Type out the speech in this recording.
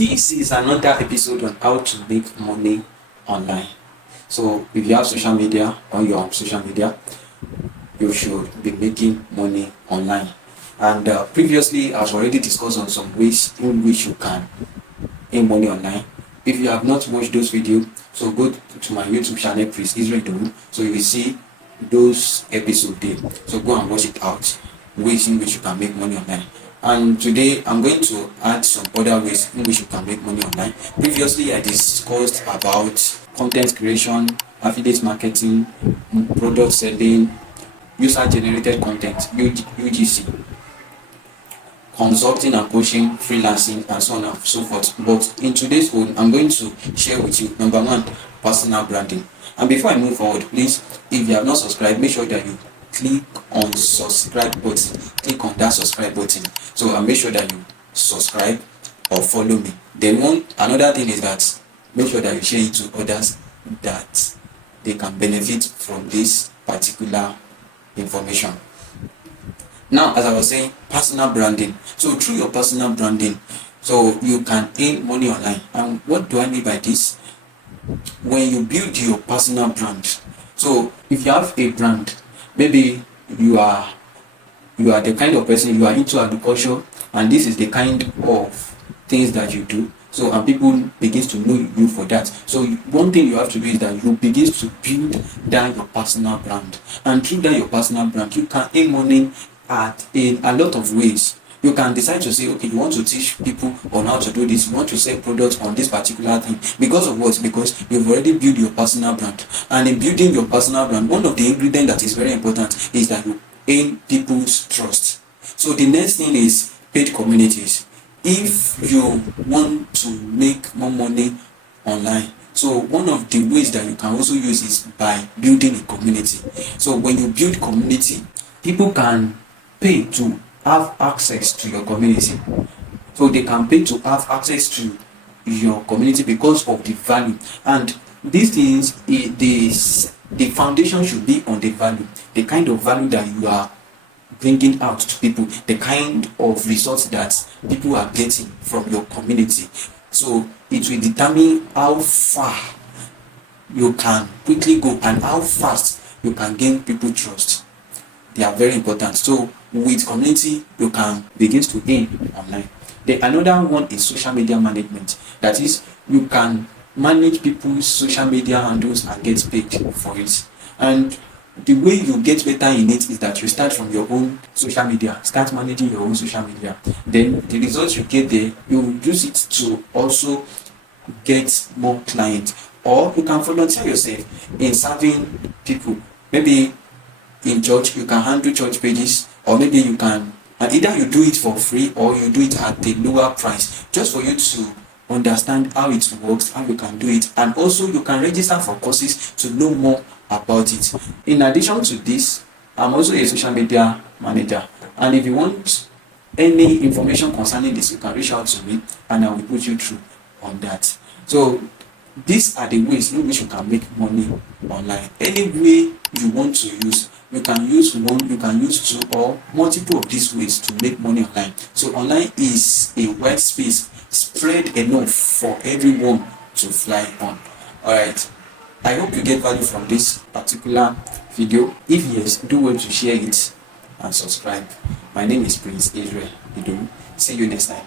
This is another episode on how to make money online. So if you have social media or you're on social media, you should be making money online. And previously, I've already discussed on some ways in which you can earn money online. If you have not watched those videos, so go to my YouTube channel, please, Israel. So you will see those episodes there. So go and watch it out. Ways in which you can make money online. And today I'm going to add some other ways in which you can make money online. Previously, I discussed about content creation, affiliate marketing, product selling, user generated content, UGC, consulting and coaching, freelancing, and so on and so forth. But in today's one, I'm going to share with you number one, personal branding. And before I move forward, please, if you have not subscribed, make sure that you click on subscribe button. Click on that subscribe button. So I'll make sure that you subscribe or follow me. Then another thing is that make sure that you share it to others that they can benefit from this particular information. Now, as I was saying, personal branding. So through your personal branding, so you can earn money online. And what do I mean by this? When you build your personal brand, so if you have a brand, maybe you are the kind of person, you are into agriculture, and this is the kind of things that you do. So and people begins to know you for that. So one thing you have to do is that you begin to build down your personal brand, and through that your personal brand, you can earn money in a lot of ways. You can decide to say, okay, you want to teach people on how to do this, you want to sell products on this particular thing. Because of what? Because you've already built your personal brand. And in building your personal brand, one of the ingredients that is very important is that you earn people's trust. So the next thing is paid communities. If you want to make more money online, so one of the ways that you can also use is by building a community. So when you build community, people can pay to have access to your community. So they can pay to have access to your community because of the value. And these things, the foundation should be on the value, the kind of value that you are bringing out to people, the kind of results that people are getting from your community. So it will determine how far you can quickly go and how fast you can gain people trust. They are very important. So with community, you can begin to earn online. Then another one is social media management. That is, you can manage people's social media handles and get paid for it. And the way you get better in it is that you start from your own social media, start managing your own social media. Then the results you get there, you use it to also get more clients. Or you can volunteer yourself in serving people. Maybe in church, you can handle church pages, or maybe you can, and either you do it for free or you do it at a lower price, just for you to understand how it works, how you can do it, and also you can register for courses to know more about it. In addition to this, I'm also a social media manager, and if you want any information concerning this, you can reach out to me and I will put you through on that. So these are the ways in which you can make money online. Any way you want to use, you can use one, you can use two, or multiple of these ways to make money online. So online is a wide space spread enough for everyone to fly on. Alright, I hope you get value from this particular video. If yes, do well to share it and subscribe. My name is Prince Israel. See you next time.